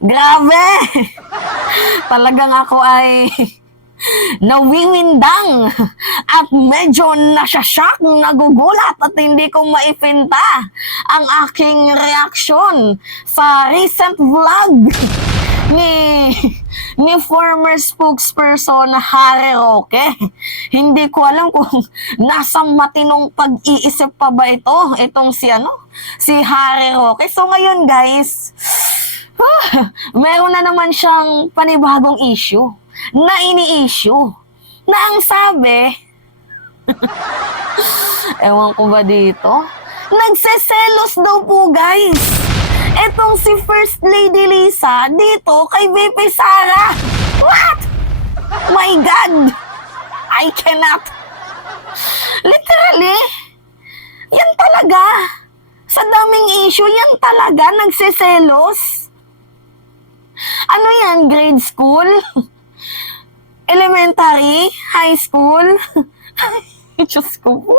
Grabe! Talagang ako ay nawiwindang at medyo nasyasyak, nagugulat at hindi ko maipinta ang aking reaksyon sa recent vlog ni former spokesperson Harry Roque. Hindi ko alam kung nasa matinong pag-iisip pa ba itong si Harry Roque. So ngayon guys, meron na naman siyang panibagong issue na ini-issue na ang sabi, ewan ko ba dito, nagseselos daw po guys etong si First Lady Lisa dito kay VP Sara. What? My God! I cannot. Literally, yan talaga. Sa daming issue, yan talaga nagseselos. Ano yan, grade school? Elementary? High school? Diyos ko po.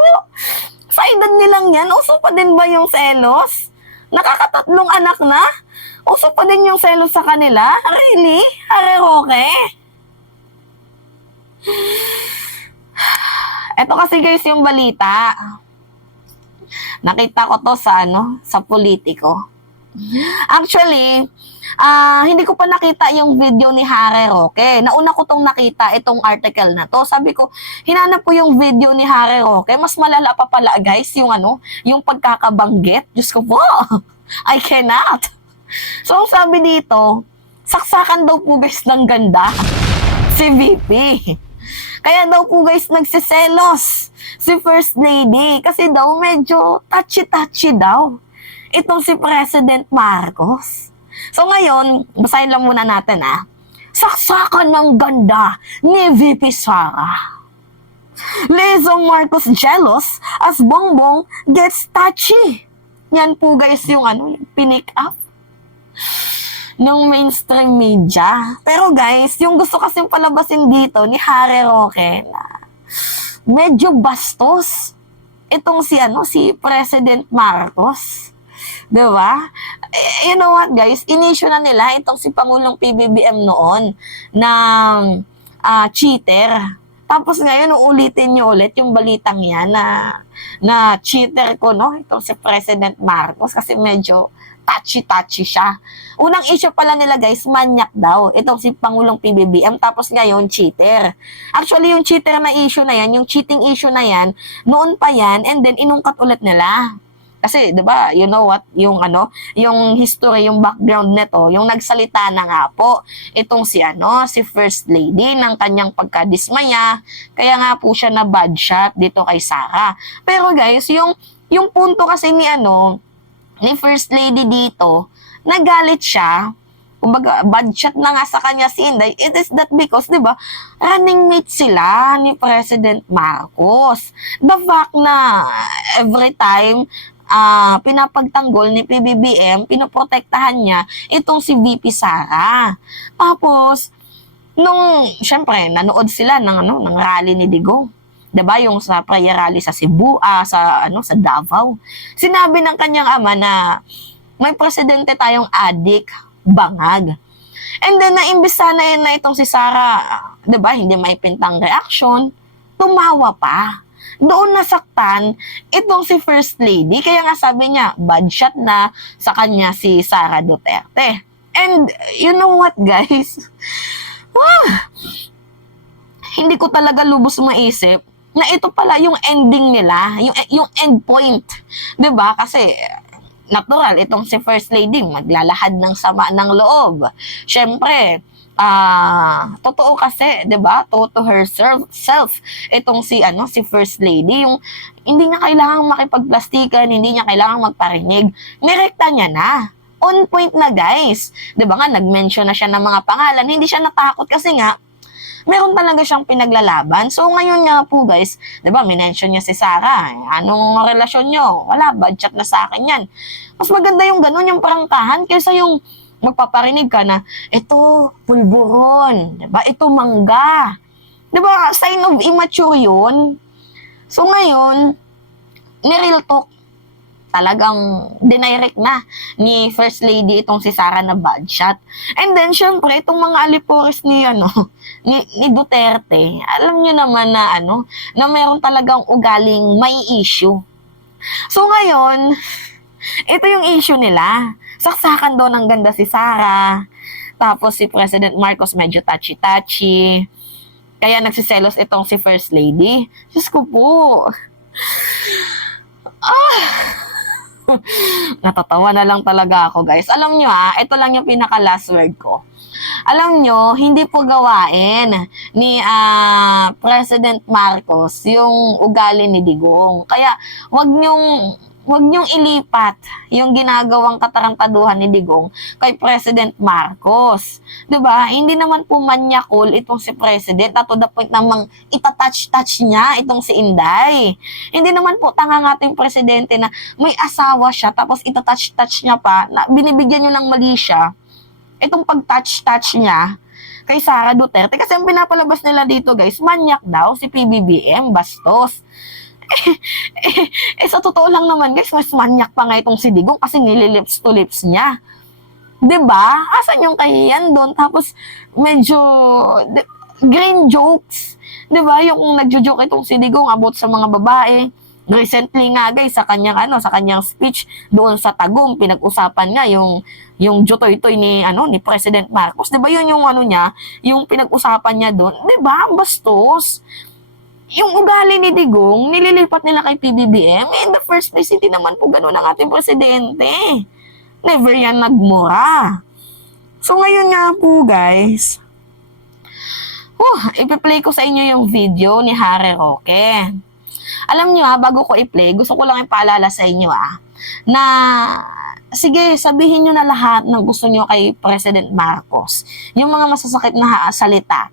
Sa edad nilang yan, uso pa din ba yung selos? Nakakatatlong anak na? Uso pa din yung selos sa kanila? Really? Harry Roque? Ito kasi guys yung balita. Nakita ko to sa politiko. Actually, hindi ko pa nakita yung video ni Harry Roque. Nauna ko tong nakita itong article na to. Sabi ko, hinanap ko yung video ni Harry Roque. Mas malala pa pala guys yung pagkakabanggit. Diyos ko po, I cannot. So sabi dito, saksakan daw po guys ng ganda si VP. Kaya daw po guys nagsiselos si First Lady. Kasi daw medyo touchy-touchy daw itong si President Marcos. So ngayon, basahin lang muna natin Saksakan ng ganda ni VP Sara. Lizong Marcos jealous as Bongbong gets touchy. Yan po guys yung pinick up ng mainstream media. Pero guys, yung gusto kasing palabasin dito ni Harry Roque na medyo bastos itong si President Marcos. Diba? You know what guys, inisyu na nila itong si Pangulong PBBM noon ng cheater. Tapos ngayon, uulitin nyo ulit yung balitang yan na cheater ko, itong si President Marcos kasi medyo touchy-touchy siya. Unang issue pala nila guys, manyak daw itong si Pangulong PBBM, tapos ngayon cheater. Actually, yung cheater na issue na yan, yung cheating issue na yan, noon pa yan, and then inungkat ulit nila. Kasi, di ba, you know what, yung history, yung background nito, yung nagsalita na nga po, itong si First Lady ng kanyang pagkadismaya, kaya nga po siya na bad shot dito kay Sara. Pero guys, yung punto kasi ni First Lady dito, nagalit siya, kumbaga, bad shot na nga sa kanya si Inday, it is that because, di ba, running mate sila ni President Marcos. The fact na every time, pinapagtanggol ni PBBM, pinoprotektahan niya itong si VP Sara. Tapos, syempre, nanood sila ng rally ni Digong. Diba? Yung sa prayer rally sa Cebu, sa Davao. Sinabi ng kanyang ama na may presidente tayong adik, bangag. And then, naimbis sana na itong si Sara, diba, hindi may pintang reaction, tumawa pa. Doon nasaktan itong si First Lady. Kaya nga sabi niya, bad shot na sa kanya si Sara Duterte. And you know what guys? Hindi ko talaga lubos maisip na ito pala yung ending nila, yung end point. 'Di ba? Kasi natural itong si First Lady maglalahad ng sama ng loob. Syempre, totoo kasi, 'di ba? To herself itong si First Lady, yung hindi niya kailangang makipagplastikan, hindi niya kailangang magparinig. Nirekta niya na. On point na, guys. 'Di ba nga nag-mention na siya ng mga pangalan, hindi siya natakot kasi nga meron talaga siyang pinaglalaban. So ngayon nga po, guys, 'di ba, minention niya si Sara. Anong relasyon niyo? Wala, bad chat na sa akin 'yan. Mas maganda yung ganun, yung prangkahan kaysa yung magpaparinig ka na, ito, pulburon, diba? Ito, mangga. Diba? Sign of immature yun. So, ngayon, ni-real talk, talagang dinirect na ni First Lady itong si Sara na bad shot. And then, syempre, itong mga alipores ni, ni Duterte, alam nyo naman na, na meron talagang ugaling may issue. So, ngayon, ito yung issue nila. Saksakan daw ng ganda si Sara. Tapos, si President Marcos medyo touchy-touchy. Kaya nagsiselos itong si First Lady. Diyos ko po. Natatawa na lang talaga ako, guys. Alam nyo ito lang yung pinaka last word ko. Alam nyo, hindi po gawain ni President Marcos yung ugali ni Digong. Kaya wag nyong ilipat yung ginagawang katarantaduhan ni Digong kay President Marcos. 'Di ba? Hindi naman po manyakol itong si President at to the point namang itatouch-touch niya itong si Inday. Hindi naman po tanga ng ating presidente na may asawa siya tapos itatouch-touch niya pa, na binibigyan niyo ng mali siya. Itong pag-touch-touch niya kay Sara Duterte, kasi ang pinapalabas nila dito, guys, manyak daw si PBBM, bastos. Sa totoo lang naman, guys, mas manyak pa nga itong si Digong kasi nililips to lips niya. 'Di ba? Asan yung kahiyan doon? Tapos medyo green jokes. 'Di ba? Yung nagjo-joke itong si Digong about sa mga babae. Recently nga, guys, sa kanyang speech doon sa Tagum, pinag-usapan nga yung jotoy-toy ni President Marcos. 'Di ba? Yun yung niya, yung pinag-usapan niya doon. 'Di ba? Bastos. Yung ugali ni Digong, nililipat nila kay PBBM. In the first place, hindi naman po gano'n ang ating presidente. Never yan nagmura. So, ngayon nga po, guys, ipi-play ko sa inyo yung video ni Harry Roque. Alam nyo bago ko i-play, gusto ko lang ipaalala sa inyo na sige, sabihin nyo na lahat ng gusto nyo kay President Marcos. Yung mga masasakit na salita.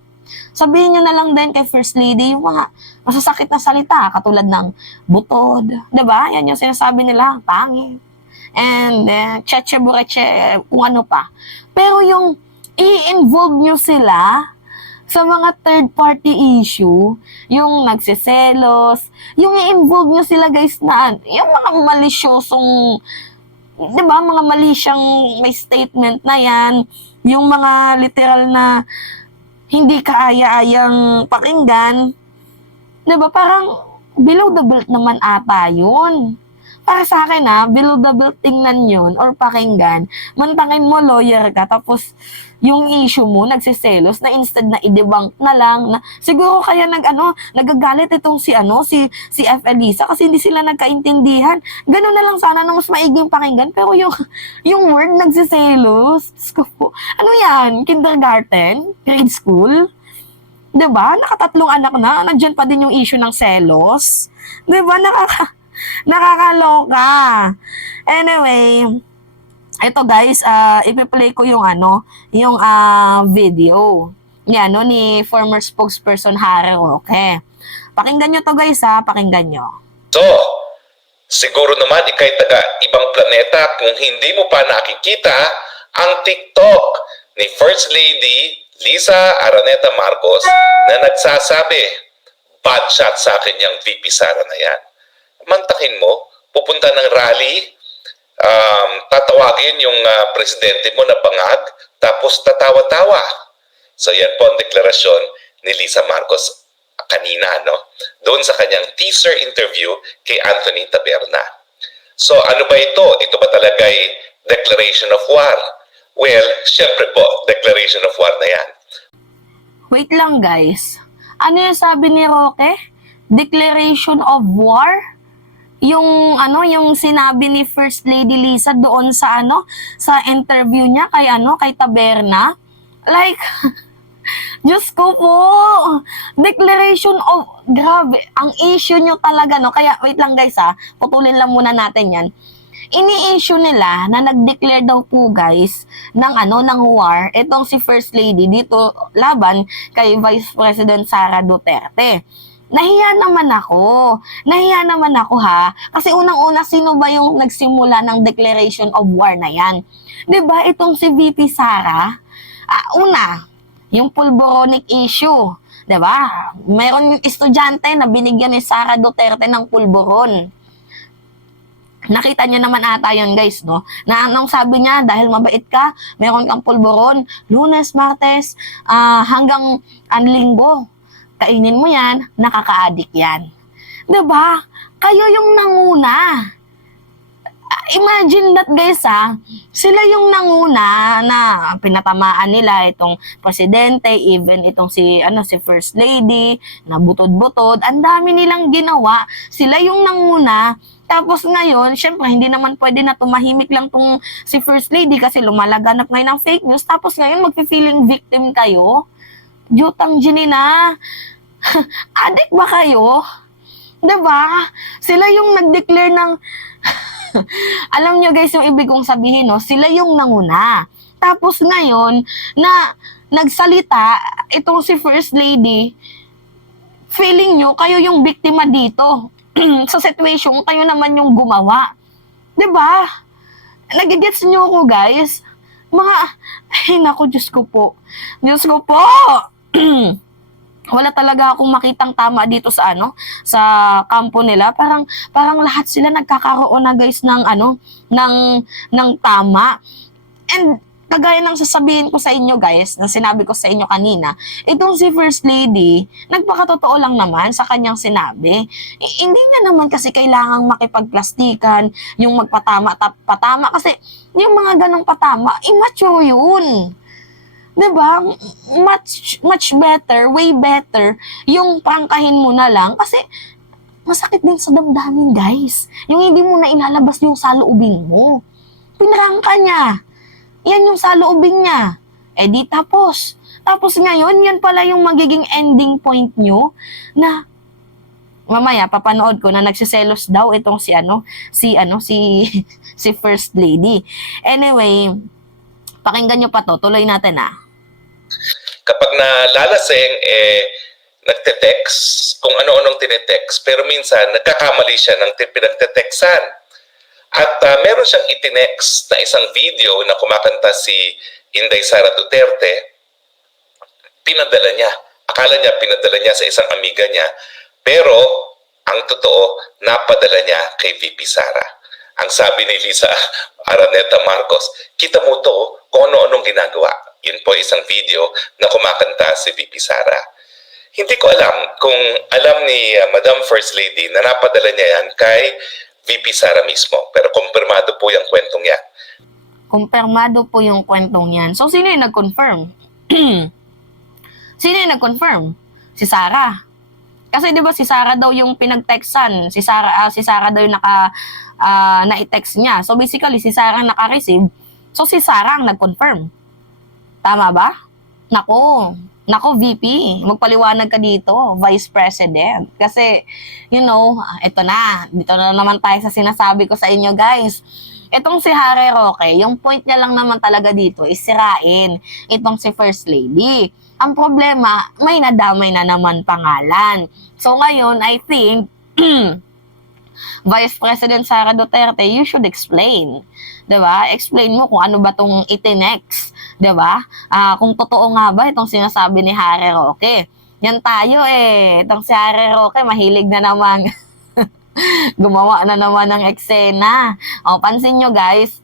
Sabihin nyo na lang din kay First Lady yung mga masasakit na salita, katulad ng butod. Diba? Yan yung sinasabi nila, pangit. And cheche bureche, kung ano pa. Pero yung i-involve nyo sila sa mga third-party issue, yung nagsiselos, yung i-involve nyo sila, guys, na yung mga malisyosong, diba, mga mali siyang may statement na yan, yung mga literal na hindi kaaya-ayang pakinggan, 'di ba? Parang below the belt naman ata 'yun. Para sa akin below the belt tingnan 'yun or pakinggan. Mantangin mo lawyer ka tapos yung issue mo nagsiselos na instead na i-debunk na lang na siguro kaya nagagalit itong si F. Elisa kasi hindi sila nagkaintindihan. Ganun na lang sana na mas maiging pakinggan pero yung word nagsiselos. Ano yan? Kindergarten? Grade school? 'Di ba? Nakatatlong anak na, nandiyan pa din yung issue ng selos. 'Di ba? Nakakaloka. Anyway, ito, guys, ipi-play ko yung video ni former spokesperson Harry Roque. Pakinggan nyo to, guys, pakinggan nyo. So, siguro naman ikay taga ibang planeta kung hindi mo pa nakikita ang TikTok ni First Lady Liza Araneta Marcos na nagsasabi, bad shot sa akin yung VP Sara na yan. Mantakin mo, pupunta ng rally, tatawagin yung presidente mo na bangag, tapos tatawa-tawa. So yan po ang deklarasyon ni Liza Marcos kanina, doon sa kanyang teaser interview kay Anthony Taberna. So ano ba ito? Ito ba talaga ay declaration of war? Well, syempre po, declaration of war na yan. Wait lang, guys. Ano yung sabi ni Roque? Declaration of war? Yung sinabi ni First Lady Liza doon sa sa interview niya kay Taberna, like Diyos ko po, declaration of, grabe, ang issue nyo talaga, kaya wait lang, guys, putulin lang muna natin yan. Ini-issue nila na nag-declare daw po, guys, ng war itong si First Lady dito laban kay Vice President Sara Duterte. Nahiya naman ako kasi unang-una, sino ba yung nagsimula ng declaration of war na yan? 'Di ba itong si VP Sara? Una, yung pulboronic issue, 'di ba? Mayroon yung estudyante na binigyan ni Sara Duterte ng pulboron. Nakita niyo naman ata yun guys, no? Na anong sabi niya, dahil mabait ka, meron kang pulburon, Lunes, Martes, hanggang Linggo. Kainin mo yan, nakaka-addict yan. 'Di ba? Kayo yung nanguna. Imagine that guys sila yung nanguna na pinatamaan nila itong presidente, even itong si First Lady, na butod-butod, ang dami nilang ginawa, sila yung nanguna. Tapos ngayon, syempre hindi naman pwede na tumahimik lang tong si First Lady kasi lumalaganap ngayon ng fake news, tapos ngayon magfi-feeling victim kayo. Jutang Jinina, adik ba kayo? 'Di ba? Sila yung nag-declare ng alam nyo guys yung ibig kong sabihin, no? Sila yung nanguna. Tapos ngayon, na nagsalita, itong si First Lady, feeling nyo, kayo yung biktima dito. Sa situation, kayo naman yung gumawa. 'Di ba? Nagigets nyo ako guys? Ay naku, Diyos ko po. Diyos ko po! Wala talaga akong makitang tama dito sa kampo nila. Parang lahat sila nagkakaroon na guys ng tama. And kagaya ng sasabihin ko sa inyo guys, na sinabi ko sa inyo kanina, itong si First Lady, nagpakatotoo lang naman sa kanyang sinabi. Hindi niya naman kasi kailangang makipagplastikan, yung magpatama kasi yung mga ganong patama, immature yun. 'Di ba? Much better, way better yung prangkahin mo na lang kasi masakit din sa damdamin, guys. Yung hindi mo na ilalabas yung saloobin mo. Pinrangka niya. Yan yung saloobin niya. Di tapos. Tapos ngayon, yan pala yung magiging ending point nyo na mamaya papanood ko na nagsiselos daw itong si First Lady. Anyway, pakinggan nyo pa to. Tuloy natin Kapag nalalasing, nagte-text kung ano-anong tinetext. Pero minsan, nagkakamali siya ng pinagte-textan. At meron siyang itinext na isang video na kumakanta si Inday Sara Duterte. Pinadala niya. Akala niya pinadala niya sa isang amiga niya. Pero, ang totoo, napadala niya kay VP Sara. Ang sabi ni Lisa Araneta Marcos, kita mo to kung ano-anong ginagawa. Yun po isang video na kumakanta si VP Sara. Hindi ko alam kung alam ni Madam First Lady na napadala niya yan kay VP Sara mismo. Pero kumpirmado po yung kwentong yan. Kumpirmado po yung kwentong yan. So, sino yung nag-confirm? Sino yung nag-confirm? Si Sara. Kasi 'di ba si Sara daw yung pinag-textan. Si Sara daw yung na-text niya. So, basically, si Sara ang naka-receive. So, si Sara ang nag-confirm. Tama ba? Nako, VP, magpaliwanag ka dito, Vice President. Kasi, dito na naman tayo sa sinasabi ko sa inyo, guys. Itong si Harry Roque, yung point niya lang naman talaga dito is sirain itong si First Lady. Ang problema, may nadamay na naman pangalan. So, ngayon, I think, Vice President Sara Duterte, you should explain. 'Di ba? Explain mo kung ano ba tong itinext, 'di ba? Kung totoo nga ba itong sinasabi ni Harry Roque. Yan tayo Itong si Harry Roque mahilig na naman gumawa na naman ng eksena. Pansin nyo guys,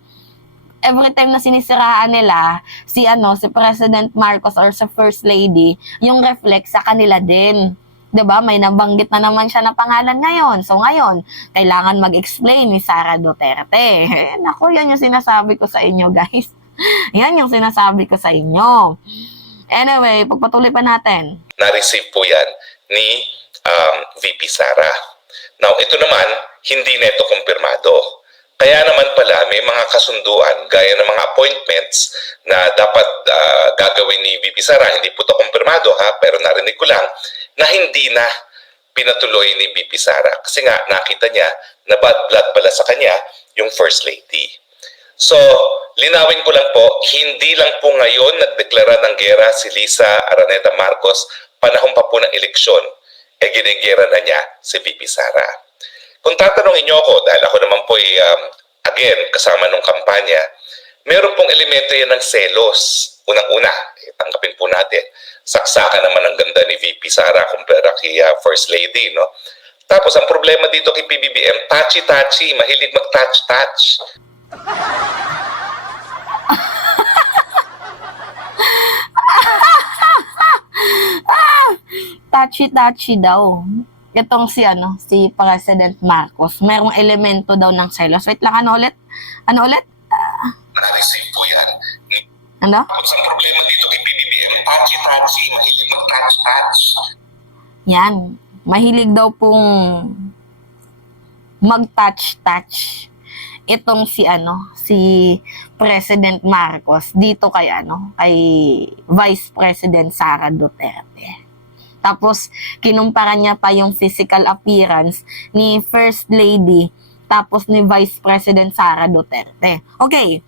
every time na sinisiraan nila si President Marcos or sa First Lady, yung reflect sa kanila din. 'Di ba? May nabanggit na naman siya na pangalan ngayon. So ngayon, kailangan mag-explain ni Sara Duterte. Naku, yan yung sinasabi ko sa inyo, guys. Yan yung sinasabi ko sa inyo. Anyway, pagpatuloy pa natin. Na-receive po yan ni VP Sara. Now, ito naman, hindi na ito kumpirmado. Kaya naman pala, may mga kasunduan, gaya ng mga appointments na dapat gagawin ni VP Sara. Hindi po ito kumpirmado pero narinig ko lang na hindi na pinatuloy ni VP Sara. Kasi nga, nakita niya na bad blood pala sa kanya yung First Lady. So, linawin ko lang po, hindi lang po ngayon nagdeklara ng gera si Lisa Araneta Marcos, panahon pa po ng eleksyon, ginigera na niya si VP Sara. Kung tatanungin niyo ako, dahil ako naman po again, kasama nung kampanya, meron pong elemento yan ng selos. Unang-una, tanggapin po natin, saksakan naman ang ganda ni VP Sara kumpara kay First Lady, no? Tapos ang problema dito kay PBBM, touchy-touchy, mahilig mag-touch-touch. Touchy-touchy daw. Itong si President Marcos. Merong elemento daw ng selos. Wait lang, ano ulit? Ano ulit? Na-receive po yan. Ano? Tapos ang problema dito kay PBBM, touchy-touchy, mahilig mag-touch-touch. Yan. Mahilig daw pong mag-touch-touch. Itong si President Marcos dito kay Vice President Sara Duterte. Tapos, kinumpara niya pa yung physical appearance ni First Lady tapos ni Vice President Sara Duterte. Okay.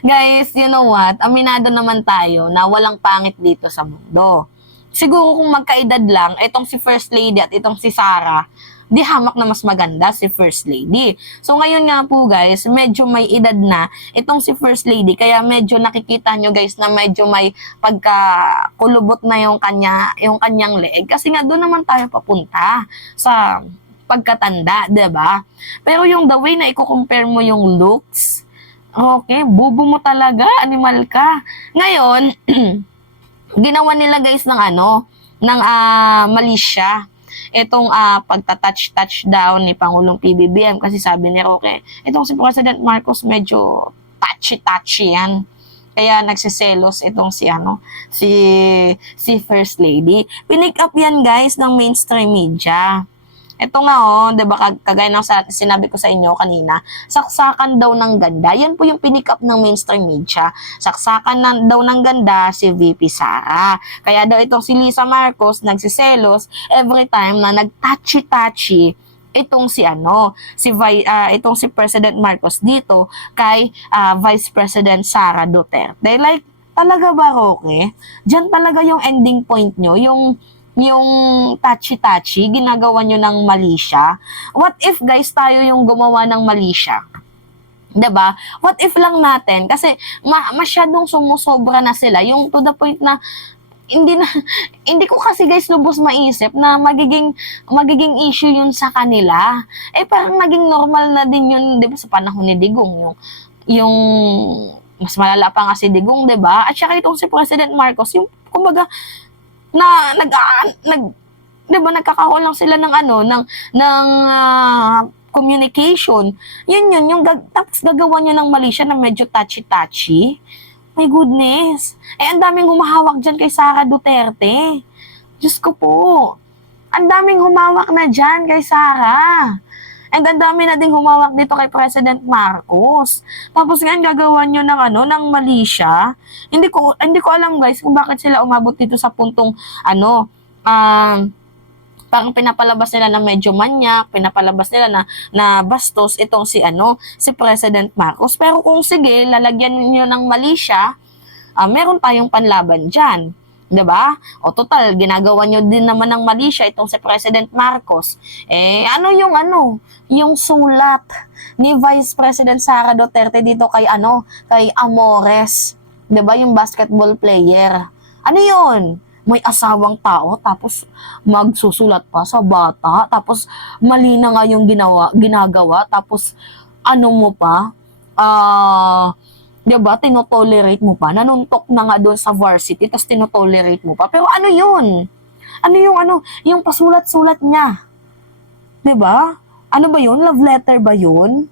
Guys, you know what? Aminado naman tayo na walang pangit dito sa mundo. Siguro kung magkaedad lang, itong si First Lady at itong si Sara, di hamak na mas maganda si First Lady. So ngayon nga po guys, medyo may edad na itong si First Lady, kaya medyo nakikita nyo guys na medyo may pagkakulubot na yung kanyang leeg. Kasi nga doon naman tayo papunta sa pagkatanda, 'di ba? Pero yung the way na i-compare mo yung looks, okay, bubo mo talaga, animal ka. Ngayon, ginawa nila guys ng mali siya. Itong pagta-touch down ni Pangulong PBBM kasi sabi ni Roque, itong si President Marcos medyo touchy yan. Kaya nagsiselos itong si First Lady. Pinick up yan guys ng mainstream media. Ito nga 'di ba kagaya ng sinabi ko sa inyo kanina, saksakan daw ng ganda. Yan po yung pinick up ng mainstream media. Saksakan daw ng ganda si VP Sara. Kaya daw itong si Lisa Marcos nagsiselos every time na nag-touchy-touchy itong itong si President Marcos dito kay Vice President Sara Duterte. Like, talaga ba, Roque? Diyan talaga yung ending point nyo, yung touchy-touchy, ginagawa nyo ng mali siya. What if guys tayo yung gumawa ng mali siya? 'Di ba? What if lang natin kasi masyadong sumusobra na sila, yung to the point na hindi ko kasi guys lubos maisip na magiging issue yun sa kanila. Parang naging normal na din yun, 'di ba, sa panahon ni Digong, yung mas malala pa nga si Digong, 'di ba? At saka itong si President Marcos, yung kumbaga di ba nagkakaroon lang sila ng communication. Yun yung tapos gagawa niya ng mali siya na medyo touchy-touchy. My goodness. Ang daming humahawak dyan kay Sara Duterte. Diyos ko po. Ang daming humawak na dyan kay Sara. And ang dami na ding humawak dito kay President Marcos. Tapos ngayon gagawa nyo ng mali siya. Hindi ko alam guys kung bakit sila umabot dito sa puntong parang pinapalabas nila na medyo manyak, pinapalabas nila na bastos itong si President Marcos. Pero kung sige, lalagyan niyo ng mali siya, meron tayong panlaban diyan. 'Di ba? O total, ginagawa nyo din naman ng mali siya itong si President Marcos. Yung sulat ni Vice President Sara Duterte dito kay Amores, 'di ba, yung basketball player. Ano 'yun? May asawang tao tapos magsusulat pa sa bata, tapos mali na nga yung ginagawa, tapos mo pa, 'di ba, tinotolerate mo pa, nanuntok na nga doon sa varsity, tapos tinotolerate mo pa. Pero ano yun? Yung pasulat-sulat niya? 'Di ba? Ano ba yun? Love letter ba yun?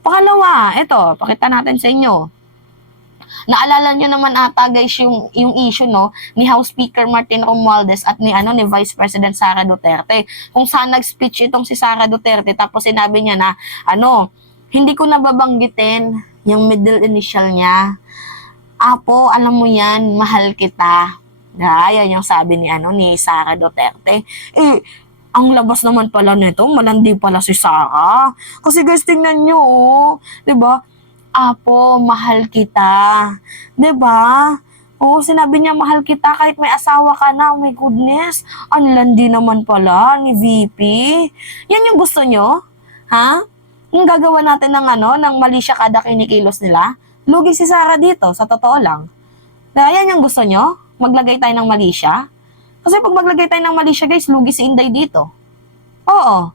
Pangalawa, ito, pakita natin sa inyo. Naalala nyo naman ata guys yung issue ni House Speaker Martin Romualdez at ni Vice President Sara Duterte. Kung saan nag-speech itong si Sara Duterte tapos sinabi niya na hindi ko nababanggitin yung middle initial niya. Apo, alam mo yan, mahal kita. Yan yung sabi ni Sara Duterte. Ang labas naman pala nito, malandi pala si Sara. Kasi guys, tingnan nyo, 'di ba? Apo, mahal kita. 'Di ba? Oo, sinabi niya mahal kita kahit may asawa ka na. Oh my goodness. Ang landi naman pala ni VP. Yan yung gusto nyo? Ha? Yung gagawa natin ng mali siya kada kinikilos nila? Lugi si Sara dito, sa totoo lang. Yan yung gusto nyo? Maglagay tayo ng mali siya? Kasi pag maglagay tayo ng mali siya, guys, lugi si Inday dito. Oo.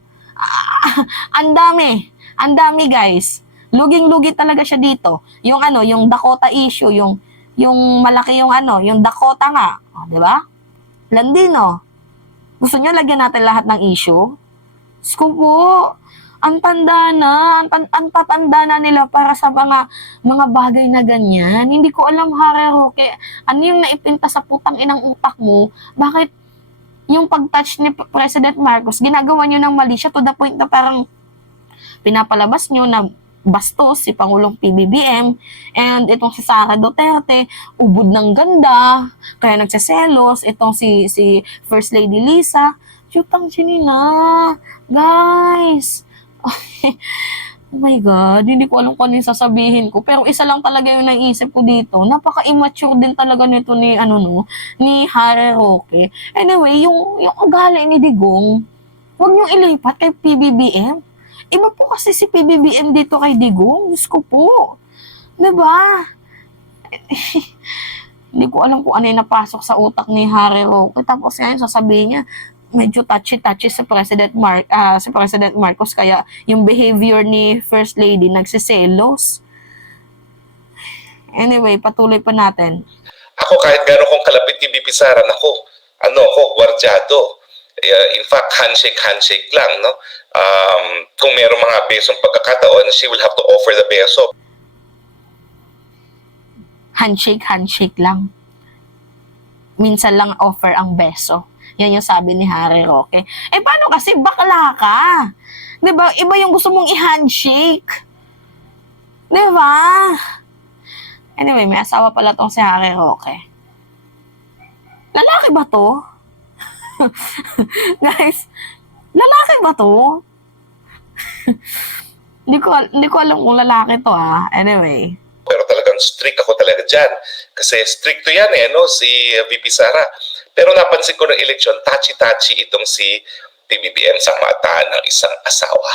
Ang dami. Ang dami, guys. Luging-lugi talaga siya dito. Yung ano, yung Dakota issue, yung malaki yung ano, yung Dakota nga. O, di ba? Landino. Gusto niyo lagyan natin lahat ng issue? Diyos ko po, ang tanda na, ang tatanda na nila para sa mga bagay na ganyan. Hindi ko alam, Hare Roque, ano yung naipinta sa putang inang utak mo? Bakit yung pag-touch ni President Marcos, ginagawa nyo ng mali siya to the point na parang pinapalabas nyo na bastos si Pangulong PBBM and itong si Sara Duterte, ubod ng ganda, kaya nagseselos, itong si First Lady Lisa, jutang sinina, guys. Oh my God, hindi ko alam kung ano yung sasabihin ko. Pero isa lang talaga yung naisip ko dito. Napaka-immature din talaga nito ni, ni Hare Roque. Anyway, yung ugali ni Digong, huwag niyong ilipat kay PBBM. Iba po kasi si PBBM dito kay Digong. Diyos ko po. Diba? Hindi ko alam kung ano yung napasok sa utak ni Hare Roque. Tapos ngayon sasabihin niya, medyo touchy-touchy si President Marcos kaya yung behavior ni First Lady nagsiselos. Anyway, patuloy pa natin. Ako kahit gano'n kong kalapit ni BP Sara, gwardyado. In fact, handshake lang, no? Kung merong mga besong pagkakataon, she will have to offer the beso. Handshake lang. Minsan lang offer ang beso. Yan yung sabi ni Hare Roque. Eh, paano kasi bakla ka? Diba? Iba yung gusto mong i-handshake. Diba? Anyway, may asawa pala tong si Hare Roque. Lalaki ba to? Guys, lalaki ba to? Hindi ko alam kung lalaki to Anyway. Pero talagang strict ako talaga dyan. Kasi stricto yan si VP Sara. Pero napansin ko ng eleksyon, touchy-touchy itong si PBBM sa mata ng isang asawa.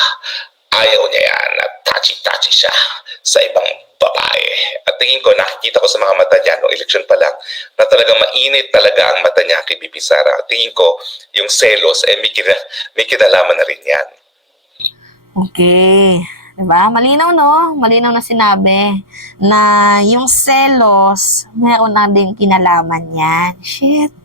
Ayaw niya yan na touchy-touchy siya sa ibang babae. At tingin ko, nakikita ko sa mga mata niya noong eleksyon pa lang na talagang mainit talaga ang mata niya kay VP Sara. Tingin ko, yung selos, may kinalaman na rin yan. Okay. Diba? Malinaw, no? Malinaw na sinabi na yung selos, meron na din kinalaman yan. Shit.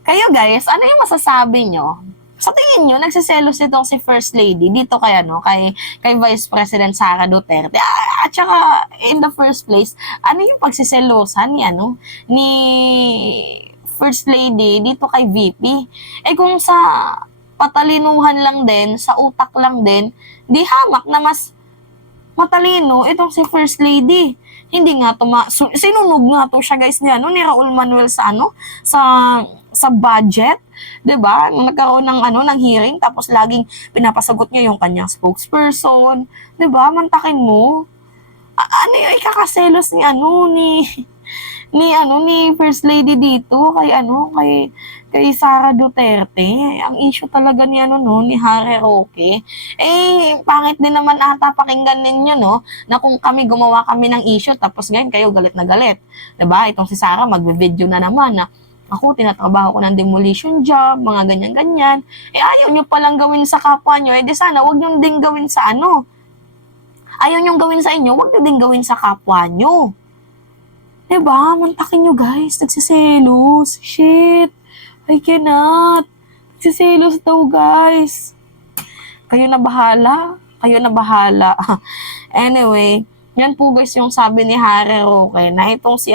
Kayo guys, ano yung masasabi nyo? Sa tingin nyo, nagsiselos itong si First Lady dito kay, kay Vice President Sara Duterte. At saka, in the first place, ano yung pagsiselosan ni First Lady dito kay VP? Eh kung sa patalinuhan lang din, sa utak lang din, di hamak na mas matalino itong si First Lady. Hindi nga sinunog nga to siya guys ni Raul Manuel sa sa budget, 'di ba? Nung nagkaroon ng hearing tapos laging pinapasagot niya yung kanyang spokesperson, 'di ba? Mantakin mo. Ano yung ikakaselos ni First Lady dito kay Sara Duterte. Ang issue talaga ni ni Hare Roque. Eh pangit din naman ata pakinggan ninyo na kung gumawa kami ng issue tapos ngayon kayo galit na galit. 'Di ba? Itong si Sara magbe-video na naman na ako tinatrabaho ko ng demolition job, mga ganyan-ganyan. Eh ayaw nyo palang gawin sa kapwa nyo, eh di sana wag nyo din gawin sa Ayaw nyo gawin sa inyo, wag nyo din gawin sa kapwa nyo. Diba? Mantakin nyo guys, nagsiselos. Shit. I cannot. Nagsiselos daw guys. Kayo na bahala. Anyway, yan po guys yung sabi ni Hare Roque na itong si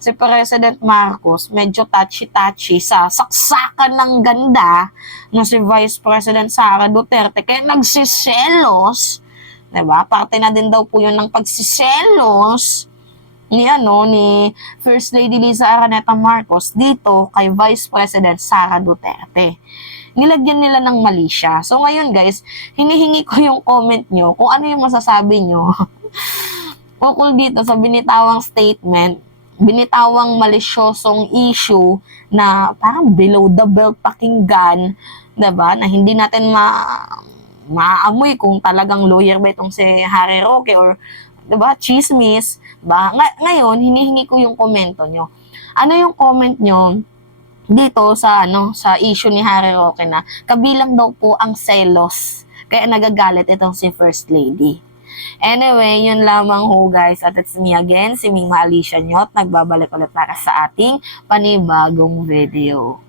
si President Marcos, medyo touchy-touchy sa saksakan ng ganda na si Vice President Sara Duterte. Kaya nagsiselos. Diba? Parte na din daw po yun ng pagsiselos ni First Lady Liza Araneta Marcos dito kay Vice President Sara Duterte. Nilagyan nila ng mali siya. So ngayon guys, hinihingi ko yung comment nyo kung ano yung masasabi nyo ukol dito sa binitawang statement, binitawang malisyosong issue na parang below the belt pakinggan, diba? Na hindi natin maamoy kung talagang lawyer ba itong si Hare Roque or diba, chismis. Ngayon, hinihingi ko yung komento nyo. ano yung comment nyo dito sa sa issue ni Harry Roque na kabilang daw po ang selos kaya nagagalit itong si First Lady. Anyway, yun lamang ho guys, at it's me again, si Ming Alicia Nyot, nagbabalik ulit para sa ating panibagong video.